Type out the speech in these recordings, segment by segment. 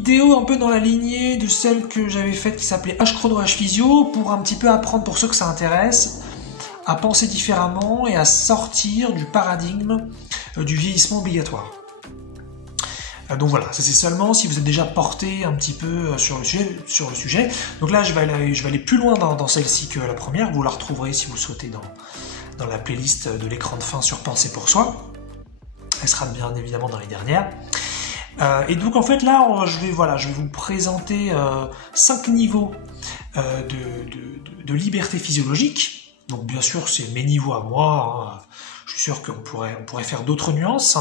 vidéo un peu dans la lignée de celle que j'avais faite qui s'appelait H-Chrono H-Physio pour un petit peu apprendre, pour ceux que ça intéresse, à penser différemment et à sortir du paradigme du vieillissement obligatoire. Donc voilà, ça c'est seulement si vous êtes déjà porté un petit peu sur le sujet. Donc là, je vais aller plus loin dans celle-ci que la première. Vous la retrouverez si vous le souhaitez dans la playlist de l'écran de fin sur Penser pour soi. Elle sera bien évidemment dans les dernières. Et donc en fait là, je vais vous présenter 5 niveaux de liberté physiologique. Donc bien sûr, c'est mes niveaux à moi. Hein. Je suis sûr qu'on pourrait faire d'autres nuances.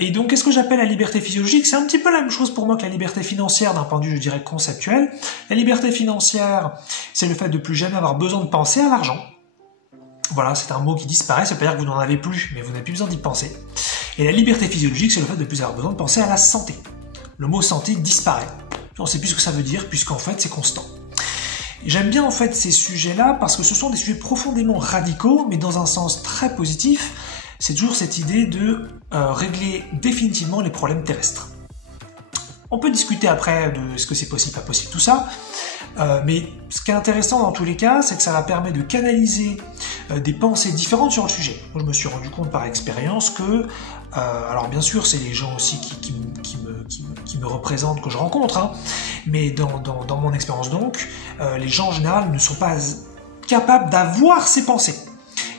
Et donc, qu'est-ce que j'appelle la liberté physiologique? C'est un petit peu la même chose pour moi que la liberté financière d'un point de vue, je dirais, conceptuel. La liberté financière, c'est le fait de plus jamais avoir besoin de penser à l'argent. Voilà, c'est un mot qui disparaît, ça veut pas dire que vous n'en avez plus, mais vous n'avez plus besoin d'y penser. Et la liberté physiologique, c'est le fait de ne plus avoir besoin de penser à la santé. Le mot santé disparaît. On ne sait plus ce que ça veut dire, puisqu'en fait, c'est constant. J'aime bien en fait ces sujets-là parce que ce sont des sujets profondément radicaux, mais dans un sens très positif. C'est toujours cette idée de régler définitivement les problèmes terrestres. On peut discuter après de est-ce que c'est possible, pas possible, tout ça. Mais ce qui est intéressant dans tous les cas, c'est que ça va permettre de canaliser des pensées différentes sur le sujet. Moi, je me suis rendu compte par expérience que, alors bien sûr, c'est les gens aussi qui me représentent, que je rencontre, hein, mais dans mon expérience donc, les gens en général ne sont pas capables d'avoir ces pensées.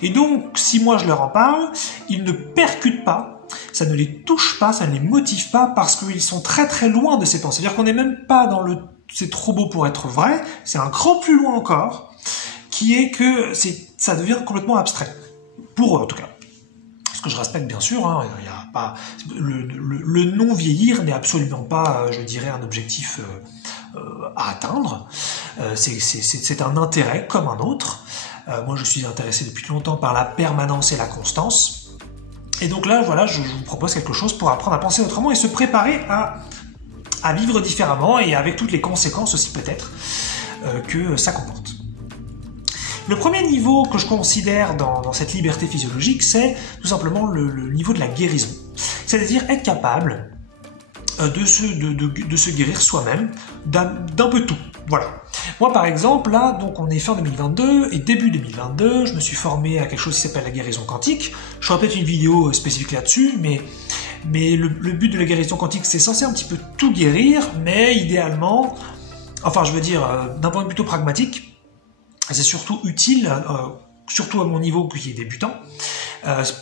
Et donc, si moi je leur en parle, ils ne percutent pas, ça ne les touche pas, ça ne les motive pas, parce qu'ils sont très très loin de ces pensées. C'est-à-dire qu'on n'est même pas dans le « c'est trop beau pour être vrai », c'est un cran plus loin encore, qui est que ça devient complètement abstrait. Pour eux en tout cas. Ce que je respecte bien sûr, hein, il y a pas, le non-vieillir n'est absolument pas, je dirais, un objectif à atteindre. C'est un intérêt comme un autre. Moi, je suis intéressé depuis longtemps par la permanence et la constance. Et donc là, voilà, je vous propose quelque chose pour apprendre à penser autrement et se préparer à vivre différemment et avec toutes les conséquences aussi peut-être que ça comporte. Le premier niveau que je considère dans cette liberté physiologique, c'est tout simplement le niveau de la guérison. C'est-à-dire être capable de se guérir soi-même d'un peu tout. Voilà. Moi, par exemple, là, donc on est fin 2022 et début 2022, je me suis formé à quelque chose qui s'appelle la guérison quantique. Je ferai peut-être une vidéo spécifique là-dessus, mais le but de la guérison quantique, c'est censé un petit peu tout guérir, mais idéalement, enfin, je veux dire, d'un point de vue plutôt pragmatique, c'est surtout utile, surtout à mon niveau qui est débutant,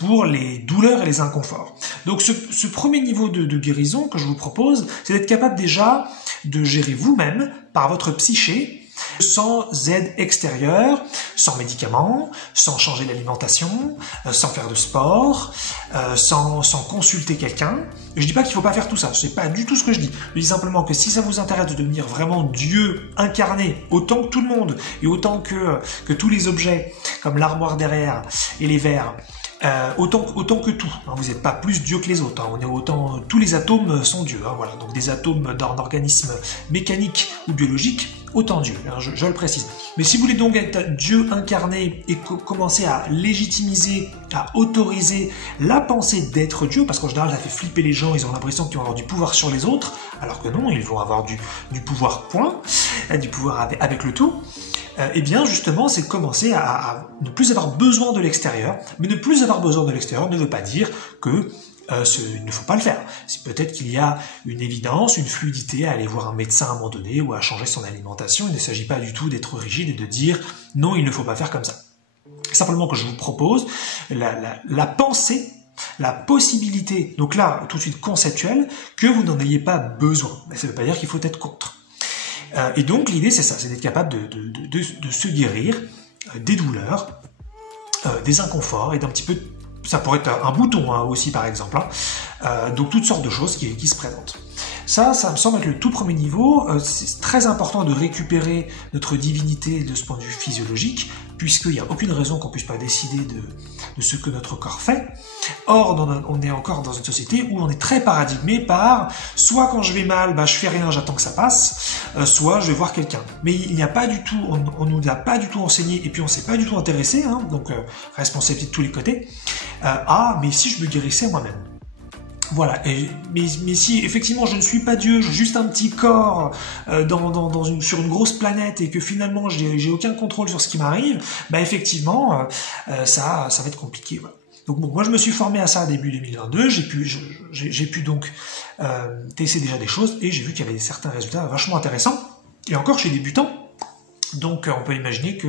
pour les douleurs et les inconforts. Donc ce premier niveau de guérison que je vous propose, c'est d'être capable déjà de gérer vous-même par votre psyché, sans aide extérieure, sans médicaments, sans changer l'alimentation, sans faire de sport, sans consulter quelqu'un. Je dis pas qu'il faut pas faire tout ça, c'est pas du tout ce que je dis. Je dis simplement que si ça vous intéresse de devenir vraiment Dieu incarné, autant que tout le monde, et autant que tous les objets, comme l'armoire derrière et les verres, autant que tout. Hein, vous n'êtes pas plus Dieu que les autres. Hein, on est autant, tous les atomes sont Dieu. Hein, voilà. Donc des atomes d'un organisme mécanique ou biologique, autant Dieu. Hein, je le précise. Mais si vous voulez donc être Dieu incarné et commencer à légitimiser, à autoriser la pensée d'être Dieu, parce qu'en général ça fait flipper les gens, ils ont l'impression qu'ils vont avoir du pouvoir sur les autres, alors que non, ils vont avoir du pouvoir point, du pouvoir avec le tout. Eh bien justement, c'est commencer à ne plus avoir besoin de l'extérieur, mais ne plus avoir besoin de l'extérieur ne veut pas dire que il ne faut pas le faire. C'est peut-être qu'il y a une évidence, une fluidité à aller voir un médecin à un moment donné ou à changer son alimentation. Il ne s'agit pas du tout d'être rigide et de dire non, il ne faut pas faire comme ça. Simplement que je vous propose la pensée, la possibilité, donc là tout de suite conceptuelle, que vous n'en ayez pas besoin. Mais ça ne veut pas dire qu'il faut être contre. Et donc l'idée c'est ça, c'est d'être capable de se guérir des douleurs, des inconforts et d'un petit peu, ça pourrait être un bouton hein, aussi par exemple, hein, donc toutes sortes de choses qui se présentent. Ça me semble être le tout premier niveau. C'est très important de récupérer notre divinité de ce point de vue physiologique, puisqu'il n'y a aucune raison qu'on ne puisse pas décider de ce que notre corps fait. Or, on est encore dans une société où on est très paradigmé par soit quand je vais mal, je fais rien, j'attends que ça passe, soit je vais voir quelqu'un. Mais il n'y a pas du tout, on nous a pas du tout enseigné, et puis on s'est pas du tout intéressé, hein, donc responsabilité de tous les côtés, mais si je me guérissais moi-même. Voilà, mais si effectivement je ne suis pas Dieu, j'ai juste un petit corps sur une grosse planète et que finalement j'ai aucun contrôle sur ce qui m'arrive, bah effectivement ça va être compliqué. Voilà. Donc bon, moi je me suis formé à ça début 2022, j'ai pu donc tester déjà des choses et j'ai vu qu'il y avait certains résultats vachement intéressants, et encore chez débutants. Donc on peut imaginer que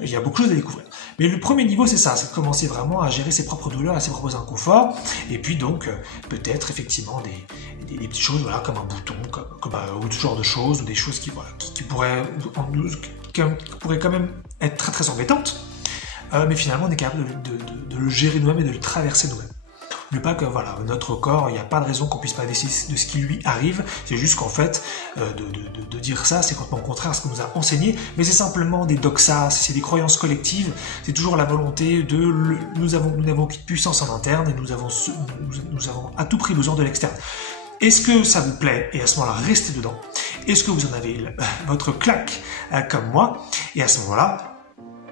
il y a beaucoup de choses à découvrir. Mais le premier niveau, c'est ça, c'est de commencer vraiment à gérer ses propres douleurs et ses propres inconforts, et puis donc peut-être effectivement des petites choses, voilà, comme un bouton, ou ce genre de choses, ou des choses qui pourraient quand même être très très embêtantes, mais finalement on est capable de le gérer nous-mêmes et de le traverser nous-mêmes. N'oubliez pas que voilà, notre corps, il n'y a pas de raison qu'on puisse pas décider de ce qui lui arrive, c'est juste qu'en fait, de dire ça, c'est complètement contraire à ce qu'on nous a enseigné, mais c'est simplement des doxas, c'est des croyances collectives, c'est toujours la volonté nous n'avons qu'une puissance en interne et nous avons à tout prix besoin de l'externe. Est-ce que ça vous plaît? Et à ce moment-là, restez dedans. Est-ce que vous en avez votre claque comme moi? Et à ce moment-là,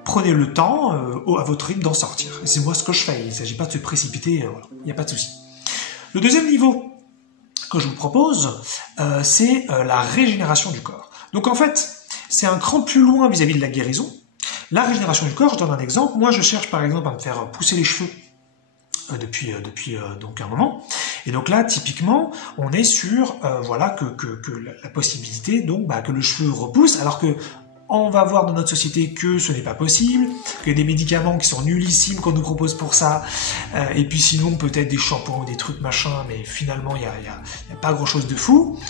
prenez le temps à votre rythme d'en sortir. C'est moi ce que je fais, il ne s'agit pas de se précipiter, voilà. Il n'y a pas de souci. Le deuxième niveau que je vous propose, c'est la régénération du corps. Donc en fait, c'est un cran plus loin vis-à-vis de la guérison. La régénération du corps, je donne un exemple. Moi, je cherche par exemple à me faire pousser les cheveux depuis donc un moment. Et donc là, typiquement, on est sur voilà que la possibilité donc que le cheveu repousse, alors que on va voir dans notre société que ce n'est pas possible, qu'il y a des médicaments qui sont nullissimes qu'on nous propose pour ça, et puis sinon peut-être des shampoings ou des trucs machin, mais finalement il y a pas grand-chose de fou.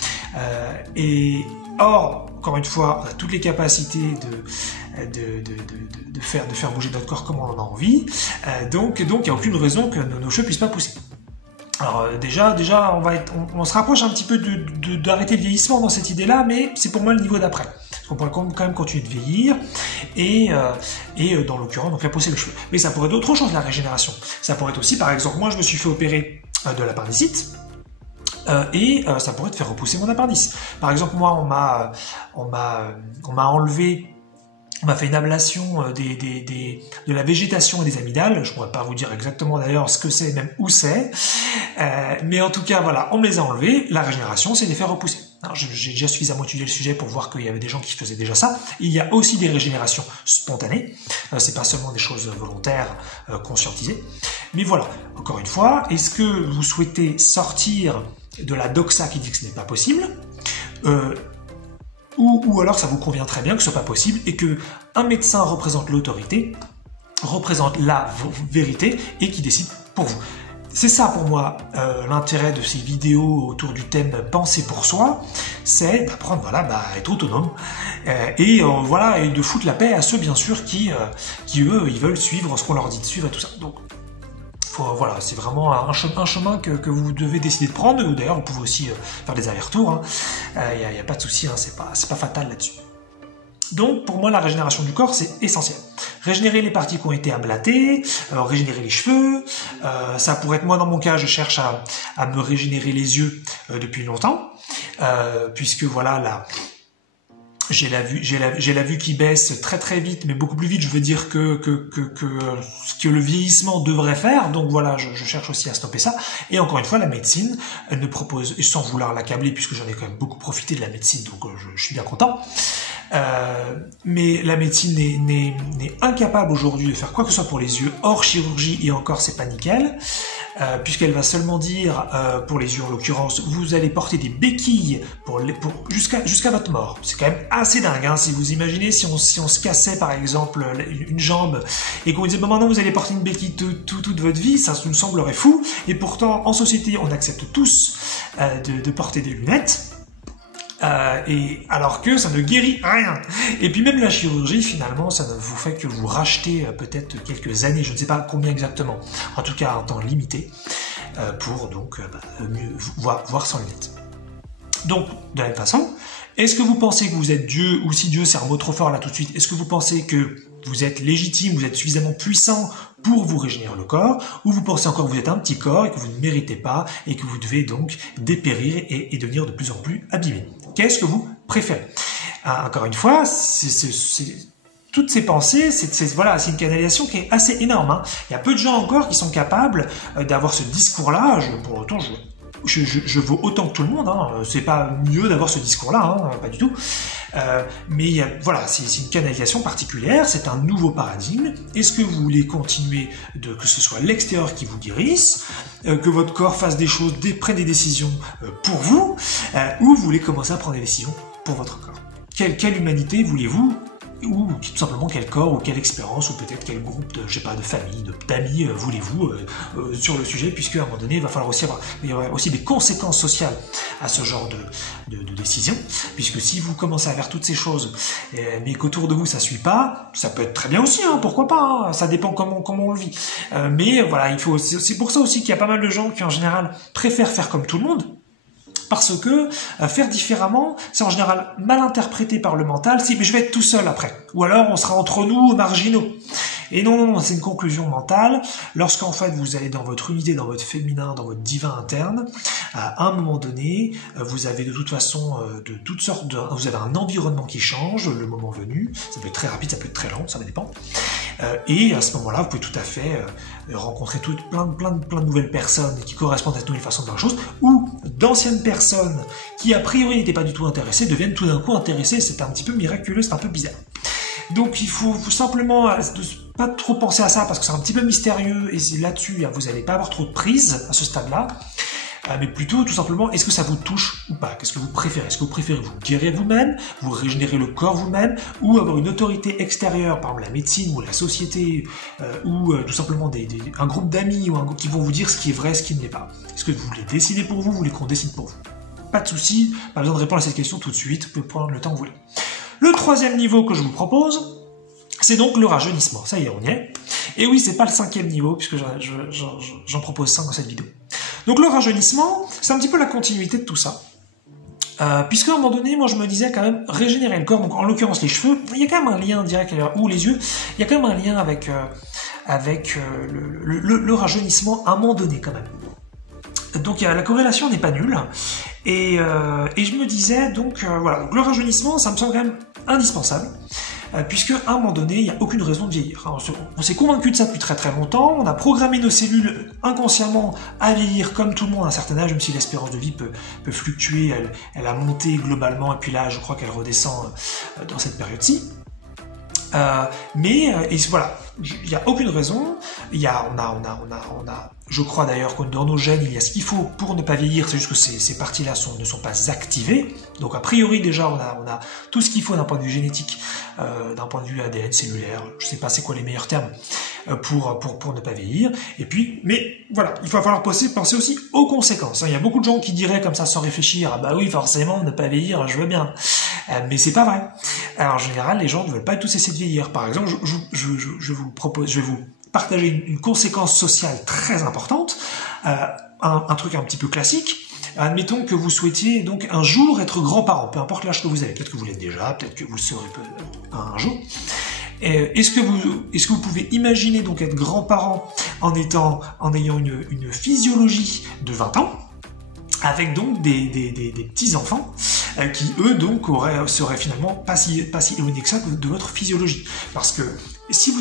Et or, encore une fois, on a toutes les capacités de faire bouger notre corps comme on en a envie, donc il n'y a aucune raison que nos cheveux puissent pas pousser. Alors déjà on se rapproche un petit peu d'arrêter le vieillissement dans cette idée-là, mais c'est pour moi le niveau d'après. On pourrait quand même continuer de vieillir et dans l'occurrence donc faire pousser les cheveux. Mais ça pourrait être d'autres choses, la régénération. Ça pourrait être aussi, par exemple, moi je me suis fait opérer de l'appendicite et ça pourrait te faire repousser mon appendice. Par exemple, moi on m'a enlevé. On m'a fait une ablation de la végétation et des amygdales. Je ne pourrais pas vous dire exactement d'ailleurs ce que c'est, même où c'est. Mais en tout cas, voilà, on me les a enlevés. La régénération, c'est de les faire repousser. J'ai déjà suffisamment étudié le sujet pour voir qu'il y avait des gens qui faisaient déjà ça. Il y a aussi des régénérations spontanées. C'est pas seulement des choses volontaires, conscientisées. Mais voilà, encore une fois, est-ce que vous souhaitez sortir de la doxa qui dit que ce n'est pas possible ou alors ça vous convient très bien que ce soit pas possible et que un médecin représente l'autorité, représente la vérité et qui décide pour vous. C'est ça pour moi l'intérêt de ces vidéos autour du thème penser pour soi, c'est d'apprendre à être autonome et de foutre la paix à ceux bien sûr qui eux ils veulent suivre ce qu'on leur dit de suivre et tout ça. Donc voilà, c'est vraiment un chemin que vous devez décider de prendre. D'ailleurs, vous pouvez aussi faire des allers-retours. Il n'y a pas de souci, c'est pas fatal là-dessus. Donc, pour moi, la régénération du corps, c'est essentiel. Régénérer les parties qui ont été ablatées, régénérer les cheveux. Ça pourrait être, moi, dans mon cas, je cherche à me régénérer les yeux depuis longtemps. Puisque, voilà, là... J'ai la vue qui baisse très très vite, mais beaucoup plus vite, je veux dire que ce que le vieillissement devrait faire. Donc voilà, je cherche aussi à stopper ça. Et encore une fois, la médecine, elle ne propose, et sans vouloir l'accabler, puisque j'en ai quand même beaucoup profité de la médecine, donc je suis bien content. Mais la médecine n'est incapable aujourd'hui de faire quoi que ce soit pour les yeux, hors chirurgie, et encore c'est pas nickel. Puisqu'elle va seulement dire, pour les yeux en l'occurrence, vous allez porter des béquilles jusqu'à votre mort. C'est quand même assez dingue, hein. Si vous imaginez, si on se cassait par exemple une jambe et qu'on vous disait maintenant vous allez porter une béquille toute votre vie, ça nous semblerait fou. Et pourtant en société on accepte tous de porter des lunettes. Et alors que ça ne guérit rien. Et puis même la chirurgie, finalement, ça ne vous fait que vous racheter peut-être quelques années, je ne sais pas combien exactement, en tout cas un temps limité, pour donc mieux voir sans lunettes. Donc, de la même façon, est-ce que vous pensez que vous êtes Dieu, ou si Dieu c'est un mot trop fort là tout de suite, est-ce que vous pensez que vous êtes légitime, vous êtes suffisamment puissant pour vous régénérer le corps, ou vous pensez encore que vous êtes un petit corps et que vous ne méritez pas, et que vous devez donc dépérir et devenir de plus en plus abîmé? Qu'est-ce que vous préférez? Encore une fois, toutes ces pensées, voilà, c'est une canalisation qui est assez énorme. Hein. Il y a peu de gens encore qui sont capables d'avoir ce discours-là. Pour autant, je vaux autant que tout le monde. Hein. C'est pas mieux d'avoir ce discours-là, hein, pas du tout. Mais voilà, c'est une canalisation particulière, c'est un nouveau paradigme. Est-ce que vous voulez continuer que ce soit l'extérieur qui vous guérisse, que votre corps fasse des choses, prenne des décisions pour vous, ou vous voulez commencer à prendre des décisions pour votre corps? Quelle humanité voulez-vous? Ou tout simplement quel corps ou quelle expérience ou peut-être quel groupe de, je sais pas, de famille, d'amis voulez-vous sur le sujet, puisque à un moment donné il va falloir aussi il y aura aussi des conséquences sociales à ce genre de décision, puisque si vous commencez à faire toutes ces choses mais qu'autour de vous ça suit pas, ça peut être très bien aussi, hein, pourquoi pas, hein, ça dépend comment on le vit, mais voilà, c'est pour ça aussi qu'il y a pas mal de gens qui en général préfèrent faire comme tout le monde. Parce que faire différemment, c'est en général mal interprété par le mental. Si, mais je vais être tout seul après. Ou alors on sera entre nous marginaux. Et non, c'est une conclusion mentale. Lorsqu'en fait vous allez dans votre unité, dans votre féminin, dans votre divin interne, à un moment donné, vous avez de toute façon de toutes sortes vous avez un environnement qui change le moment venu. Ça peut être très rapide, ça peut être très lent, ça va dépendre. Et à ce moment-là, vous pouvez tout à fait rencontrer plein de nouvelles personnes qui correspondent à cette nouvelle façon de voir les choses, ou d'anciennes personnes qui a priori n'étaient pas du tout intéressées deviennent tout d'un coup intéressées. C'est un petit peu miraculeux, c'est un peu bizarre. Donc il faut simplement pas trop penser à ça parce que c'est un petit peu mystérieux et là-dessus vous n'allez pas avoir trop de prise à ce stade-là. Mais plutôt tout simplement, est-ce que ça vous touche ou pas? Qu'est-ce que vous préférez? Est-ce que vous préférez vous guérir vous-même, vous régénérer le corps vous-même, ou avoir une autorité extérieure, par exemple la médecine ou la société, ou tout simplement un groupe d'amis qui vont vous dire ce qui est vrai, ce qui ne l'est pas? Est-ce que vous voulez décider pour vous, vous voulez qu'on décide pour vous? Pas de souci, pas besoin de répondre à cette question tout de suite, vous pouvez prendre le temps que vous voulez. Le troisième niveau que je vous propose, c'est donc le rajeunissement. Ça y est, on y est. Et oui, c'est pas le cinquième niveau, puisque j'en propose 5 dans cette vidéo. Donc le rajeunissement, c'est un petit peu la continuité de tout ça. Puisque à un moment donné, moi je me disais quand même régénérer le corps, donc en l'occurrence les cheveux, il y a quand même un lien direct, ou les yeux, il y a quand même un lien avec le rajeunissement à un moment donné quand même. Donc la corrélation n'est pas nulle. Et je me disais donc, voilà, donc le rajeunissement, ça me semble quand même indispensable. Puisque à un moment donné, il n'y a aucune raison de vieillir. On s'est convaincu de ça depuis très très longtemps, on a programmé nos cellules inconsciemment à vieillir comme tout le monde à un certain âge, même si l'espérance de vie peut fluctuer, elle a monté globalement, et puis là je crois qu'elle redescend dans cette période-ci. Mais voilà, il n'y a aucune raison, on a je crois d'ailleurs que dans nos gènes, il y a ce qu'il faut pour ne pas vieillir, c'est juste que ces parties-là ne sont pas activées. Donc a priori déjà, on a tout ce qu'il faut d'un point de vue génétique, d'un point de vue ADN, cellulaire, je sais pas c'est quoi les meilleurs termes, pour ne pas vieillir. Et puis, mais voilà, il va falloir penser aussi aux conséquences. Il y a beaucoup de gens qui diraient comme ça sans réfléchir, ah bah oui, forcément, ne pas vieillir, je veux bien. Mais c'est pas vrai. Alors en général, les gens ne veulent pas tous cesser de vieillir. Par exemple, je vais vous partager une conséquence sociale très importante, un truc un petit peu classique. Admettons que vous souhaitiez donc un jour être grand-parent, peu importe l'âge que vous avez, peut-être que vous l'êtes déjà, peut-être que vous le serez un jour. Est-ce que vous pouvez imaginer donc être grand-parent en ayant une physiologie de 20 ans, avec donc des petits-enfants qui, eux, donc, seraient finalement pas si éloignés que ça de votre physiologie. Parce que si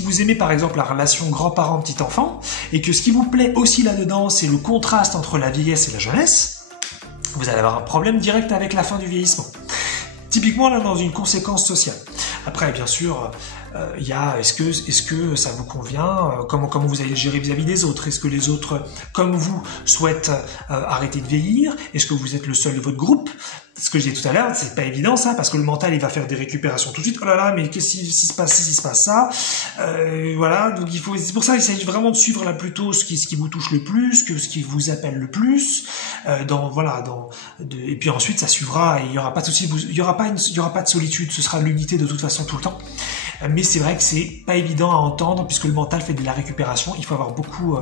vous aimez par exemple la relation grand-parent-petit-enfant, et que ce qui vous plaît aussi là-dedans, c'est le contraste entre la vieillesse et la jeunesse, vous allez avoir un problème direct avec la fin du vieillissement. Typiquement, là, dans une conséquence sociale. Après, bien sûr, il y a est-ce que ça vous convient, comment vous allez gérer vis-à-vis des autres, est-ce que les autres, comme vous, souhaitent arrêter de vieillir, est-ce que vous êtes le seul de votre groupe? Ce que je disais tout à l'heure, c'est pas évident ça, parce que le mental il va faire des récupérations tout de suite. Oh là là, mais qu'est-ce qui se passe si se passe ça, voilà. Donc c'est pour ça qu'il s'agit vraiment de suivre là plutôt ce qui vous touche le plus, que ce qui vous appelle le plus. Et puis ensuite ça suivra et il y aura pas de souci, il y aura pas de solitude, ce sera l'unité de toute façon tout le temps. Mais c'est vrai que c'est pas évident à entendre puisque le mental fait de la récupération. Il faut avoir beaucoup,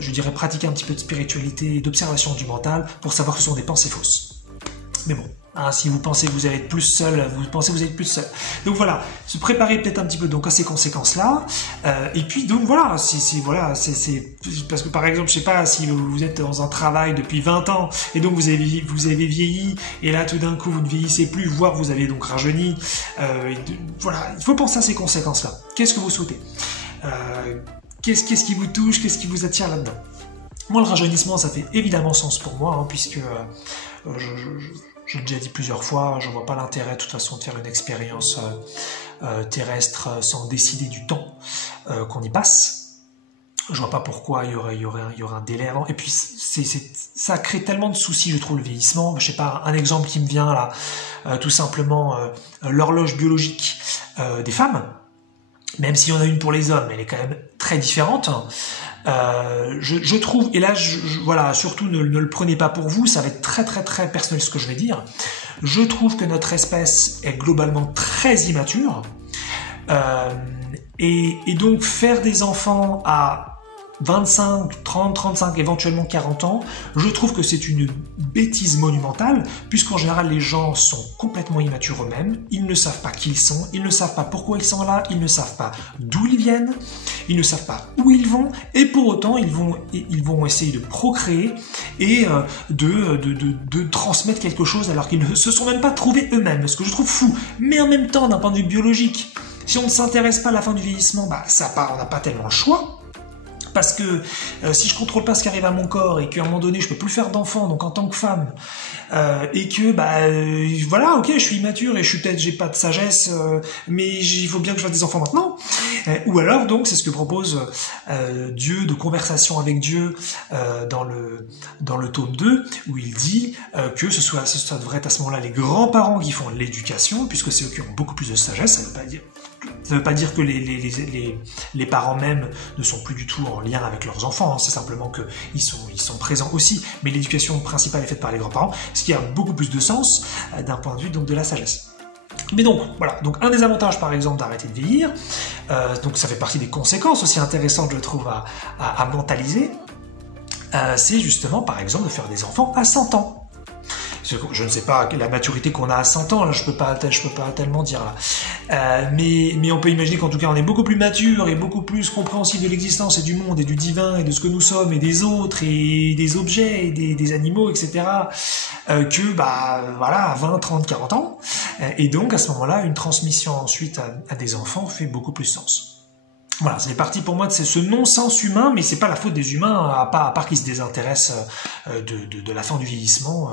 je dirais, pratiquer un petit peu de spiritualité et d'observation du mental pour savoir que ce sont des pensées fausses. Mais bon, hein, si vous pensez que vous allez être plus seul, vous pensez que vous allez être plus seul. Donc voilà, se préparer peut-être un petit peu donc à ces conséquences-là. Et puis donc voilà, c'est parce que par exemple, je sais pas, si vous êtes dans un travail depuis 20 ans et donc vous avez vieilli et là tout d'un coup vous ne vieillissez plus, voire vous avez donc rajeuni. Voilà, il faut penser à ces conséquences-là. Qu'est-ce que vous souhaitez? Qu'est-ce qui vous touche? Qu'est-ce qui vous attire là-dedans? Moi, le rajeunissement, ça fait évidemment sens pour moi, hein, puisque je l'ai déjà dit plusieurs fois, je vois pas l'intérêt de toute façon de faire une expérience terrestre sans décider du temps qu'on y passe. Je vois pas pourquoi il y aurait un délai avant. Et puis ça crée tellement de soucis, je trouve, le vieillissement. Je sais pas, un exemple qui me vient là, tout simplement l'horloge biologique des femmes. Même s'il y en a une pour les hommes, elle est quand même très différente. Je trouve, et là, voilà, surtout ne le prenez pas pour vous, ça va être très très très personnel ce que je vais dire. Je trouve que notre espèce est globalement très immature, et donc faire des enfants à 25, 30, 35, éventuellement 40 ans, je trouve que c'est une bêtise monumentale, puisqu'en général les gens sont complètement immatures eux-mêmes, ils ne savent pas qui ils sont, ils ne savent pas pourquoi ils sont là, ils ne savent pas d'où ils viennent, ils ne savent pas où ils vont, et pour autant ils vont essayer de procréer et de transmettre quelque chose alors qu'ils ne se sont même pas trouvés eux-mêmes, ce que je trouve fou. Mais en même temps, d'un point de vue biologique, si on ne s'intéresse pas à la fin du vieillissement, on n'a pas tellement le choix. Parce que si je contrôle pas ce qui arrive à mon corps et qu'à un moment donné je peux plus faire d'enfant, donc en tant que femme, et que voilà, ok, je suis immature et j'ai pas de sagesse, mais il faut bien que je fasse des enfants maintenant. Ou alors donc c'est ce que propose Dieu, de conversation avec Dieu dans le tome 2, où il dit que ça devrait être à ce moment-là les grands-parents qui font l'éducation, puisque c'est eux qui ont beaucoup plus de sagesse. Ça veut pas dire que les parents même ne sont plus du tout en lien avec leurs enfants, hein. C'est simplement qu'ils sont présents aussi, mais l'éducation principale est faite par les grands-parents, ce qui a beaucoup plus de sens d'un point de vue donc de la sagesse. Mais donc, voilà, donc un des avantages par exemple d'arrêter de vieillir, donc ça fait partie des conséquences aussi intéressantes je trouve à mentaliser, c'est justement par exemple de faire des enfants à 100 ans. Je ne sais pas la maturité qu'on a à 100 ans, là, je peux pas tellement dire là. Mais on peut imaginer qu'en tout cas on est beaucoup plus mature et beaucoup plus compréhensif de l'existence et du monde et du divin et de ce que nous sommes et des autres et des objets et des animaux, etc. Que voilà, à 20, 30, 40 ans. Et donc à ce moment-là, une transmission ensuite à des enfants fait beaucoup plus sens. Voilà, c'est parti pour moi de ce non-sens humain, mais c'est pas la faute des humains, à part qu'ils se désintéressent de la fin du vieillissement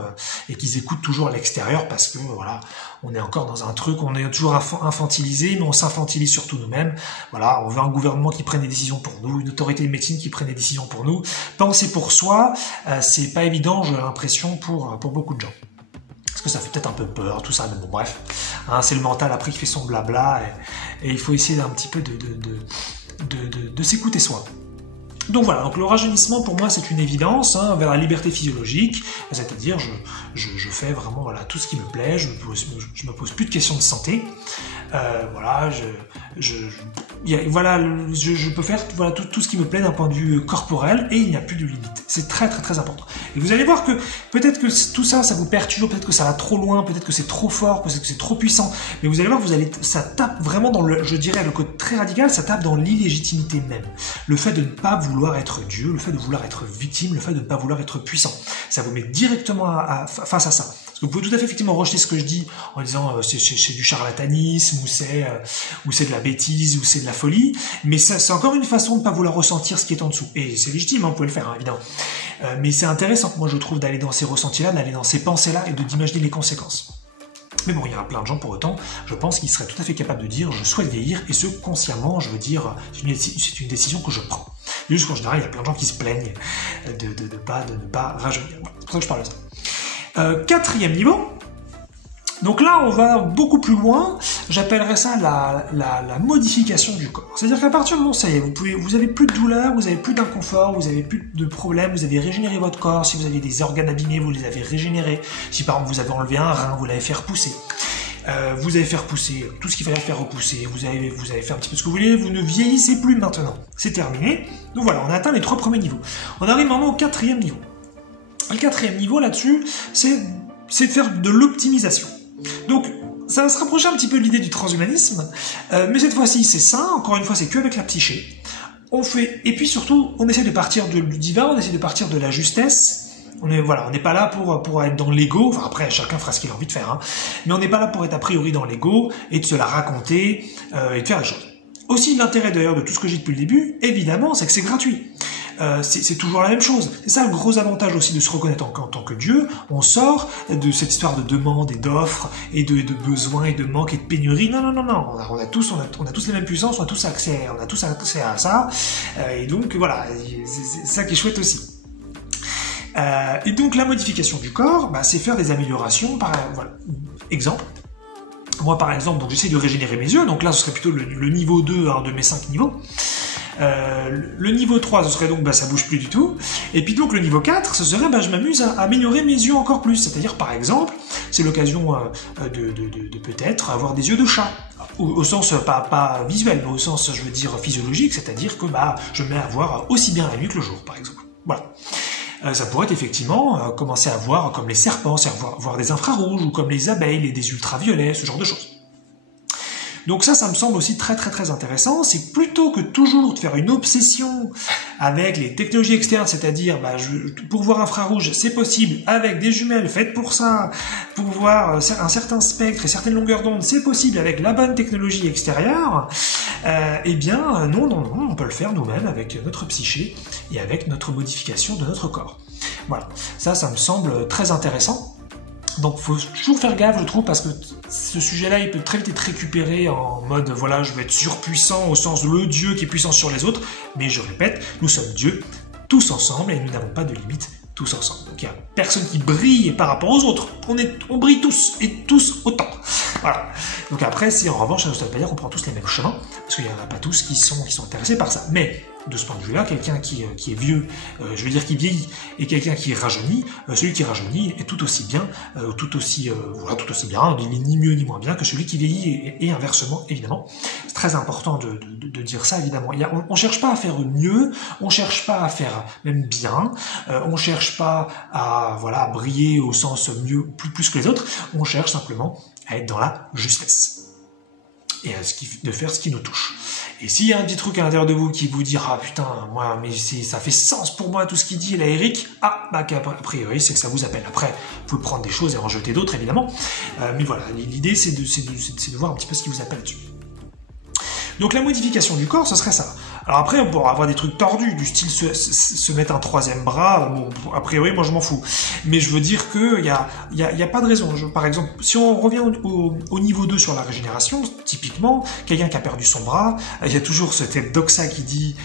et qu'ils écoutent toujours l'extérieur parce que voilà, on est encore dans un truc, on est toujours infantilisé, mais on s'infantilise surtout nous-mêmes. Voilà, on veut un gouvernement qui prenne des décisions pour nous, une autorité de médecine qui prenne des décisions pour nous. Penser pour soi, c'est pas évident, j'ai l'impression, pour beaucoup de gens. Parce que ça fait peut-être un peu peur, tout ça, mais bon, bref. Hein, c'est le mental après qui fait son blabla, et il faut essayer un petit peu de s'écouter soi. Donc voilà, donc le rajeunissement pour moi c'est une évidence, hein, vers la liberté physiologique, c'est-à-dire je fais vraiment voilà, tout ce qui me plaît, je me pose plus de questions de santé, voilà, je peux faire voilà, tout ce qui me plaît d'un point de vue corporel et il n'y a plus de limite. C'est très très très important. Et vous allez voir que peut-être que tout ça, ça vous perturbe, peut-être que ça va trop loin, peut-être que c'est trop fort, peut-être que c'est trop puissant, mais vous allez voir, ça tape vraiment dans je dirais le côté très radical, ça tape dans l'illégitimité même. Le fait de ne pas vouloir être Dieu, le fait de vouloir être victime, le fait de ne pas vouloir être puissant. Ça vous met directement face à ça. Parce que vous pouvez tout à fait effectivement rejeter ce que je dis en disant c'est du charlatanisme ou c'est de la bêtise ou c'est de la folie, mais c'est encore une façon de ne pas vouloir ressentir ce qui est en dessous. Et c'est légitime, hein, vous pouvez le faire, hein, évidemment. Mais c'est intéressant, moi je trouve, d'aller dans ces ressentis-là, d'aller dans ces pensées-là et d'imaginer les conséquences. Mais bon, il y a plein de gens pour autant, je pense qu'ils seraient tout à fait capables de dire je souhaite vieillir, et ce consciemment, je veux dire, c'est une décision que je prends. Juste qu'en général, il y a plein de gens qui se plaignent de ne pas rajeunir. Voilà, c'est pour ça que je parle de ça. Quatrième niveau. Donc là, on va beaucoup plus loin. J'appellerais ça la modification du corps. C'est-à-dire qu'à partir du moment où ça y est, vous avez plus de douleur, vous avez plus d'inconfort, vous avez plus de problèmes, vous avez régénéré votre corps. Si vous avez des organes abîmés, vous les avez régénérés. Si par exemple vous avez enlevé un rein, vous l'avez fait repousser. Vous allez faire pousser tout ce qu'il fallait faire repousser, vous avez fait un petit peu ce que vous voulez, vous ne vieillissez plus maintenant. C'est terminé. Donc voilà, on a atteint les 3 premiers niveaux. On arrive maintenant au 4e niveau. Le 4e niveau là-dessus, c'est c'est de faire de l'optimisation. Donc, ça va se rapprocher un petit peu de l'idée du transhumanisme, mais cette fois-ci, c'est sain, encore une fois, c'est que avec la psyché. Et puis surtout, on essaie de partir du divin, on essaie de partir de la justesse. On n'est pas là pour être dans l'ego, enfin après, chacun fera ce qu'il a envie de faire, hein, mais on n'est pas là pour être a priori dans l'ego, et de se la raconter, et de faire les choses. Aussi, l'intérêt d'ailleurs de tout ce que j'ai dit depuis le début, évidemment, c'est que c'est gratuit. C'est toujours la même chose. C'est ça le gros avantage aussi de se reconnaître en tant que Dieu. On sort de cette histoire de demande et d'offres et de besoins et de manque et de pénurie. Non. On a tous les mêmes puissances, on a tous accès à ça. Et donc voilà, c'est ça qui est chouette aussi. Et donc la modification du corps, c'est faire des améliorations. Voilà. Exemple. Moi par exemple, donc j'essaie de régénérer mes yeux. Donc là, ce serait plutôt le niveau 2 de mes 5 niveaux. Le niveau 3, ce serait donc ça bouge plus du tout. Et puis donc le niveau 4, ce serait je m'amuse à améliorer mes yeux encore plus. C'est-à-dire par exemple, c'est l'occasion de peut-être avoir des yeux de chat. Au sens pas visuel, mais au sens je veux dire physiologique, c'est-à-dire que je me mets à voir aussi bien la nuit que le jour, par exemple. Voilà. Ça pourrait être effectivement commencer à voir comme les serpents, voir des infrarouges, ou comme les abeilles et des ultraviolets, ce genre de choses. Donc ça me semble aussi très intéressant. C'est plutôt que toujours de faire une obsession avec les technologies externes, c'est-à-dire pour voir infrarouge, c'est possible avec des jumelles faites pour ça, pour voir un certain spectre et certaines longueurs d'onde, c'est possible avec la bonne technologie extérieure. Eh bien non, on peut le faire nous-mêmes avec notre psyché et avec notre modification de notre corps. Voilà, ça me semble très intéressant. Donc faut toujours faire gaffe, je trouve, parce que ce sujet-là, il peut très vite être récupéré en mode, voilà, je vais être surpuissant au sens de le Dieu qui est puissant sur les autres, mais je répète, nous sommes Dieu, tous ensemble, et nous n'avons pas de limite, tous ensemble. Donc il n'y a personne qui brille par rapport aux autres, on brille tous, et tous autant. Voilà. Donc après, si en revanche, ça ne veut pas dire qu'on prend tous les mêmes chemins, parce qu'il n'y en a pas tous qui sont intéressés par ça. Mais, de ce point de vue-là, quelqu'un qui est vieux, je veux dire qui vieillit, et quelqu'un qui rajeunit, celui qui rajeunit est tout aussi bien, tout aussi bien, ni mieux ni moins bien que celui qui vieillit, et inversement, évidemment. C'est très important de dire ça, évidemment. On cherche pas à faire mieux, on cherche pas à faire même bien, on cherche pas à briller au sens mieux, plus que les autres, on cherche simplement à être dans la justesse. Et de faire ce qui nous touche. Et s'il y a un petit truc à l'intérieur de vous qui vous dit « Ah putain, moi, mais ça fait sens pour moi tout ce qu'il dit, là, Eric », a priori, c'est que ça vous appelle. Après, vous pouvez prendre des choses et en jeter d'autres, évidemment. Mais voilà, l'idée, c'est de voir un petit peu ce qui vous appelle là-dessus. Donc la modification du corps, ce serait ça. Alors après, on pourra avoir des trucs tordus, du style se mettre un troisième bras, bon, a priori, moi je m'en fous. Mais je veux dire qu'il y a pas de raison. Par exemple, si on revient au niveau 2 sur la régénération, typiquement, quelqu'un qui a perdu son bras, il y a toujours ce tête doxa qui dit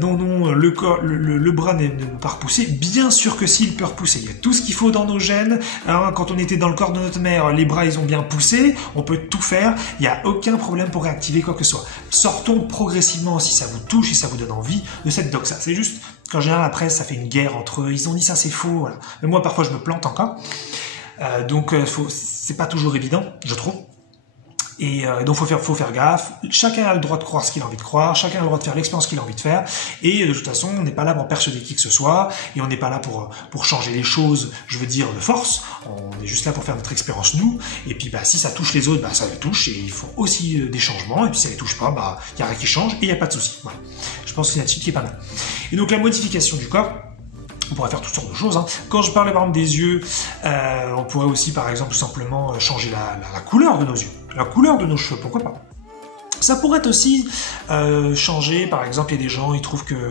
non, le bras ne peut pas repousser. Bien sûr que si, il peut repousser. Il y a tout ce qu'il faut dans nos gènes. Hein, quand on était dans le corps de notre mère, les bras, ils ont bien poussé. On peut tout faire. Il n'y a aucun problème pour réactiver quoi que ce soit. Sortons progressivement, si ça vous touche, si ça vous donne envie, de cette doxa. C'est juste qu'en général, la presse, ça fait une guerre entre eux. Ils ont dit ça, c'est faux. Voilà. Mais moi, parfois, je me plante encore. Donc, c'est pas toujours évident, je trouve. Et donc faut faire gaffe. Chacun a le droit de croire ce qu'il a envie de croire, chacun a le droit de faire l'expérience qu'il a envie de faire, et de toute façon on n'est pas là pour persuader qui que ce soit, et on n'est pas là pour changer les choses, je veux dire de force, on est juste là pour faire notre expérience nous, et puis si ça touche les autres, ça les touche, et ils font aussi des changements, et puis si ça les touche pas, il n'y a rien qui change, et il n'y a pas de souci. Voilà. Je pense que c'est une attitude qui est pas mal. Et donc la modification du corps, on pourrait faire toutes sortes de choses. Hein. Quand je parlais par exemple des yeux, on pourrait aussi par exemple tout simplement changer la couleur de nos yeux, la couleur de nos cheveux, pourquoi pas. Ça pourrait être aussi changer, par exemple, il y a des gens, ils trouvent que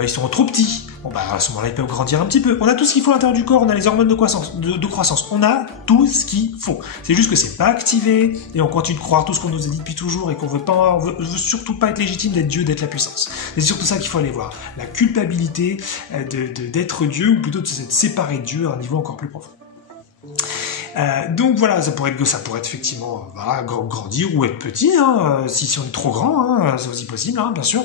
ils sont trop petits. Bon à ce moment-là, ils peuvent grandir un petit peu. On a tout ce qu'il faut à l'intérieur du corps, on a les hormones de croissance, on a tout ce qu'il faut. C'est juste que c'est pas activé, et on continue de croire tout ce qu'on nous a dit depuis toujours, et qu'on veut surtout pas être légitime d'être Dieu, d'être la puissance. C'est surtout ça qu'il faut aller voir. La culpabilité d'être Dieu, ou plutôt de se séparer de Dieu à un niveau encore plus profond. Donc voilà, ça pourrait être effectivement grandir ou être petit, hein, si on est trop grand, hein, c'est aussi possible, hein, bien sûr.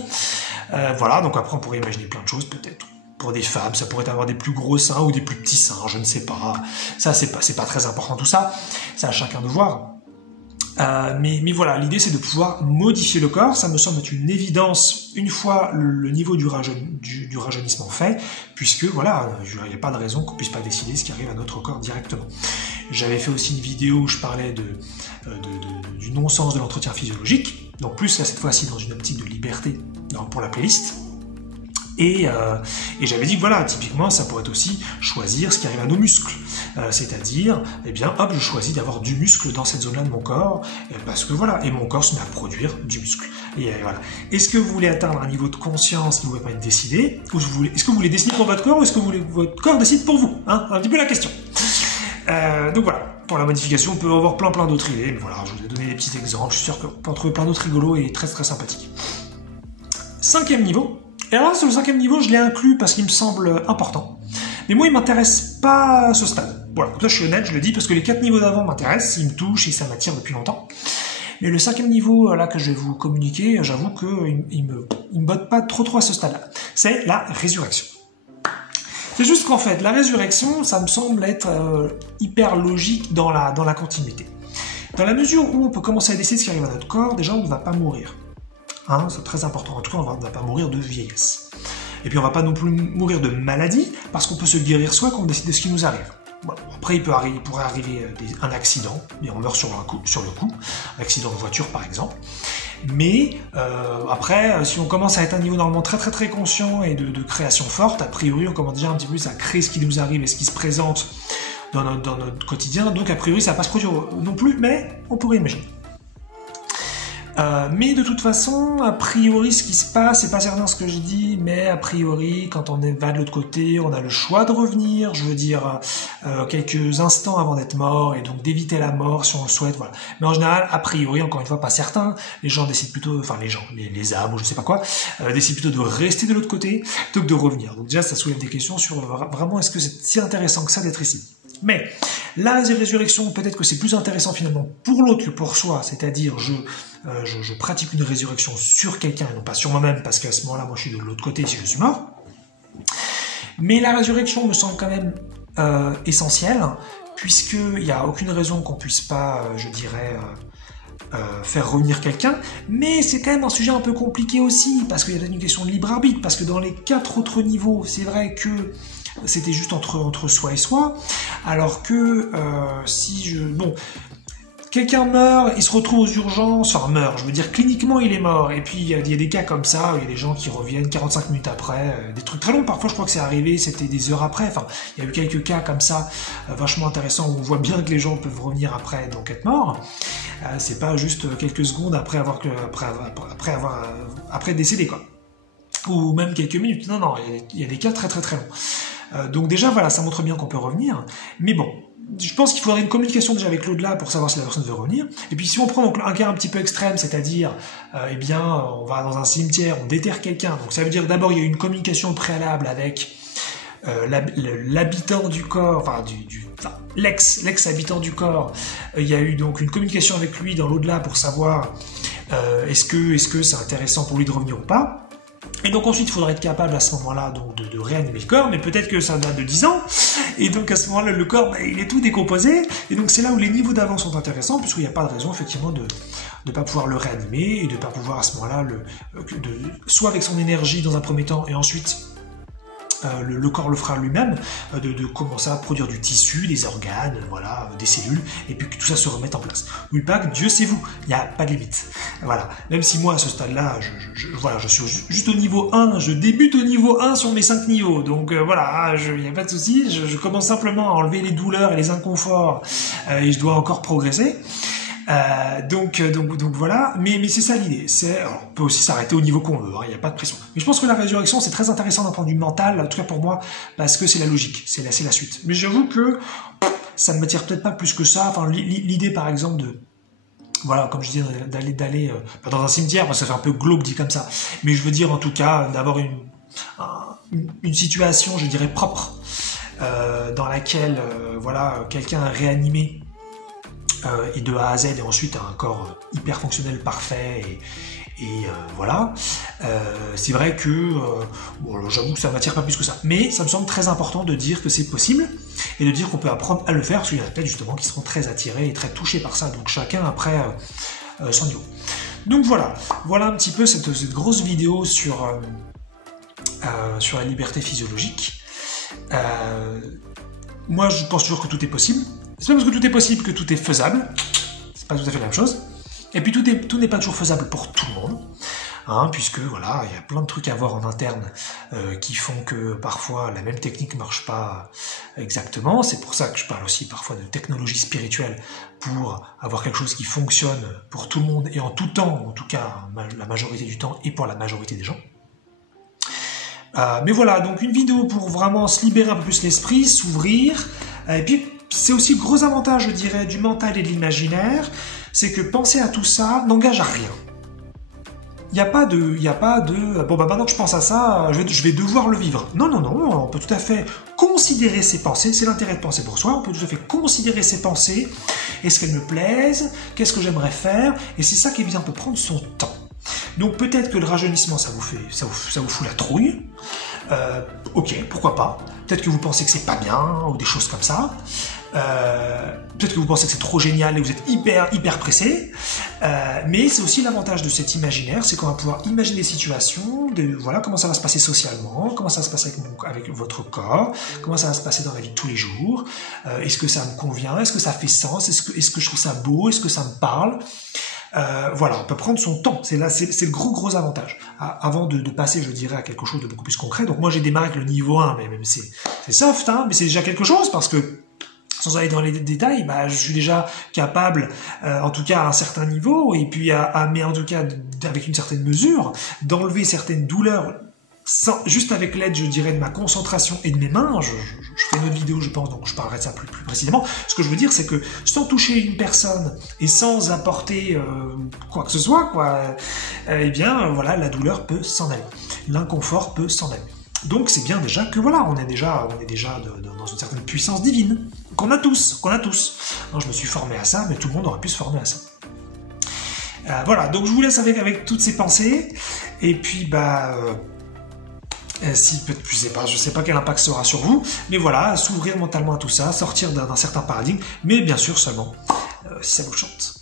Voilà, donc après on pourrait imaginer plein de choses, peut-être. Pour des femmes, ça pourrait avoir des plus gros seins ou des plus petits seins, je ne sais pas. Ça, c'est pas très important tout ça, c'est à chacun de voir. Mais voilà, l'idée c'est de pouvoir modifier le corps, ça me semble être une évidence une fois le niveau du rajeunissement fait, puisque voilà, il n'y a pas de raison qu'on puisse pas décider ce qui arrive à notre corps directement. J'avais fait aussi une vidéo où je parlais du non-sens de l'entretien physiologique, donc plus là cette fois-ci dans une optique de liberté pour la playlist. Et j'avais dit que voilà, typiquement, ça pourrait être aussi choisir ce qui arrive à nos muscles. C'est-à-dire, eh bien, hop, je choisis d'avoir du muscle dans cette zone-là de mon corps, parce que voilà, et mon corps se met à produire du muscle. Et voilà. Est-ce que vous voulez atteindre un niveau de conscience qui vous va pas être décidé, ou est-ce que vous voulez décider pour votre corps, ou est-ce que votre corps décide pour vous, hein? Un petit peu la question. Donc voilà. Pour la modification, on peut avoir plein d'autres idées, mais voilà, je vous ai donné des petits exemples. Je suis sûr qu'on peut en trouver plein d'autres rigolos et très sympathiques. 5e niveau. Et alors, sur le 5e niveau, je l'ai inclus parce qu'il me semble important. Mais moi, il m'intéresse pas à ce stade. Voilà, comme ça, je suis honnête, je le dis, parce que les 4 niveaux d'avant m'intéressent, ils me touchent et ça m'attire depuis longtemps. Mais le 5e niveau, là, que je vais vous communiquer, j'avoue qu'il me botte pas trop à ce stade-là. C'est la résurrection. C'est juste qu'en fait, la résurrection, ça me semble être hyper logique dans la continuité. Dans la mesure où on peut commencer à décider ce qui arrive à notre corps, déjà, on ne va pas mourir. Hein, c'est très important. En tout cas, on ne va pas mourir de vieillesse. Et puis, on ne va pas non plus mourir de maladie, parce qu'on peut se guérir soi quand on décide de ce qui nous arrive. Bon, après, il pourrait arriver un accident, et on meurt sur le coup. Un accident de voiture, par exemple. Mais après, si on commence à être à un niveau normalement très conscient et de création forte, a priori, on commence déjà un petit peu à créer ce qui nous arrive et ce qui se présente dans notre quotidien. Donc, a priori, ça ne va pas se produire non plus, mais on pourrait imaginer. Mais de toute façon, a priori, ce qui se passe, c'est pas certain ce que je dis, mais a priori, quand on va de l'autre côté, on a le choix de revenir, je veux dire, quelques instants avant d'être mort, et donc d'éviter la mort si on le souhaite, voilà. Mais en général, a priori, encore une fois, pas certain, les gens décident plutôt, enfin les âmes ou je sais pas quoi, décident plutôt de rester de l'autre côté, plutôt que de revenir. Donc déjà, ça soulève des questions sur vraiment, est-ce que c'est si intéressant que ça d'être ici? Mais la résurrection, peut-être que c'est plus intéressant finalement pour l'autre que pour soi, c'est-à-dire je pratique une résurrection sur quelqu'un et non pas sur moi-même, parce qu'à ce moment-là, moi je suis de l'autre côté si je suis mort. Mais la résurrection me semble quand même essentielle, puisqu'il n'y a aucune raison qu'on puisse pas, je dirais, faire revenir quelqu'un, mais c'est quand même un sujet un peu compliqué aussi, parce qu'il y a une question de libre arbitre, parce que dans les 4 autres niveaux, c'est vrai que c'était juste entre soi et soi, alors que quelqu'un meurt, il se retrouve aux urgences, enfin meurt, je veux dire cliniquement il est mort, et puis il y a des cas comme ça, où il y a des gens qui reviennent 45 minutes après, des trucs très longs, parfois je crois que c'est arrivé, c'était des heures après, enfin il y a eu quelques cas comme ça, vachement intéressants, où on voit bien que les gens peuvent revenir après, donc être morts, c'est pas juste quelques secondes après décédé quoi, ou même quelques minutes, non, il y a des cas très longs. Donc déjà voilà, ça montre bien qu'on peut revenir, mais bon, je pense qu'il faudrait une communication déjà avec l'au-delà pour savoir si la personne veut revenir. Et puis si on prend donc un cas un petit peu extrême, c'est-à-dire, on va dans un cimetière, on déterre quelqu'un, donc ça veut dire d'abord il y a une communication préalable avec l'habitant du corps, enfin l'ex-habitant du corps, il y a eu donc une communication avec lui dans l'au-delà pour savoir est-ce que c'est intéressant pour lui de revenir ou pas. Et donc ensuite, il faudrait être capable à ce moment-là donc de réanimer le corps, mais peut-être que ça date de 10 ans, et donc à ce moment-là, le corps, il est tout décomposé, et donc c'est là où les niveaux d'avant sont intéressants, puisqu'il n'y a pas de raison, effectivement, de ne pas pouvoir le réanimer, et de ne pas pouvoir à ce moment-là, soit avec son énergie dans un premier temps, et ensuite le corps le fera lui-même, de commencer à produire du tissu, des organes, voilà, des cellules, et puis que tout ça se remette en place. Willpack, Dieu c'est vous, il n'y a pas de limite. Voilà. Même si moi, à ce stade-là, je suis juste au niveau 1, je débute au niveau 1 sur mes 5 niveaux, donc voilà, il n'y a pas de souci, je commence simplement à enlever les douleurs et les inconforts, et je dois encore progresser. Donc voilà, mais c'est ça l'idée. On peut aussi s'arrêter au niveau qu'on veut, il n'y a pas de pression. Mais je pense que la résurrection, c'est très intéressant d'un point de vue mental, en tout cas pour moi, parce que c'est la logique, c'est la suite. Mais j'avoue que ça ne m'attire peut-être pas plus que ça. Enfin, l'idée par exemple voilà, comme je disais, d'aller dans un cimetière, parce que ça fait un peu glauque dit comme ça. Mais je veux dire en tout cas d'avoir une situation, je dirais propre, dans laquelle voilà, quelqu'un est réanimé. Et de A à Z, et ensuite un corps hyper fonctionnel, parfait, et voilà. C'est vrai que, j'avoue que ça ne m'attire pas plus que ça, mais ça me semble très important de dire que c'est possible, et de dire qu'on peut apprendre à le faire, parce qu'il y en a peut-être justement qui seront très attirés et très touchés par ça, donc chacun après son niveau. Donc voilà un petit peu cette grosse vidéo sur la liberté physiologique. Moi je pense toujours que tout est possible. C'est pas parce que tout est possible que tout est faisable. C'est pas tout à fait la même chose. Et puis tout n'est pas toujours faisable pour tout le monde. Hein, puisque voilà, il y a plein de trucs à voir en interne qui font que parfois la même technique ne marche pas exactement. C'est pour ça que je parle aussi parfois de technologie spirituelle pour avoir quelque chose qui fonctionne pour tout le monde et en tout temps, en tout cas la majorité du temps et pour la majorité des gens. Mais voilà, donc une vidéo pour vraiment se libérer un peu plus l'esprit, s'ouvrir. Et puis c'est aussi le gros avantage, je dirais, du mental et de l'imaginaire, c'est que penser à tout ça n'engage à rien. Il n'y a pas de, bon bah maintenant que je pense à ça, je vais devoir le vivre. Non, non, non, on peut tout à fait considérer ses pensées, c'est l'intérêt de penser pour soi, on peut tout à fait considérer ses pensées, est-ce qu'elles me plaisent, qu'est-ce que j'aimerais faire, et c'est ça qui est bien, on peut prendre son temps. Donc peut-être que le rajeunissement, ça vous fout la trouille, ok, pourquoi pas, peut-être que vous pensez que c'est pas bien, ou des choses comme ça, peut-être que vous pensez que c'est trop génial et vous êtes hyper pressé, mais c'est aussi l'avantage de cet imaginaire, c'est qu'on va pouvoir imaginer des situations, voilà comment ça va se passer socialement, comment ça va se passer avec votre corps, comment ça va se passer dans la vie de tous les jours, est-ce que ça me convient, est-ce que ça fait sens, est-ce que je trouve ça beau, est-ce que ça me parle. Voilà, on peut prendre son temps, c'est le gros avantage. Avant de passer, je dirais, à quelque chose de beaucoup plus concret. Donc moi j'ai démarré avec le niveau 1, mais même c'est soft, hein, mais c'est déjà quelque chose, parce que sans aller dans les détails, bah, je suis déjà capable, en tout cas à un certain niveau, et puis mais en tout cas avec une certaine mesure, d'enlever certaines douleurs, juste avec l'aide, je dirais, de ma concentration et de mes mains. Je ferai une autre vidéo, je pense, donc je parlerai de ça plus précisément. Ce que je veux dire, c'est que sans toucher une personne et sans apporter quoi que ce soit, eh bien, voilà, la douleur peut s'en aller, l'inconfort peut s'en aller. Donc c'est bien déjà que voilà, on est déjà dans une certaine puissance divine qu'on a tous. Non, je me suis formé à ça, mais tout le monde aurait pu se former à ça. Voilà, donc je vous laisse avec toutes ces pensées, et puis je sais pas quel impact ça aura sur vous, mais voilà, s'ouvrir mentalement à tout ça, sortir d'un certain paradigme, mais bien sûr seulement si ça vous chante.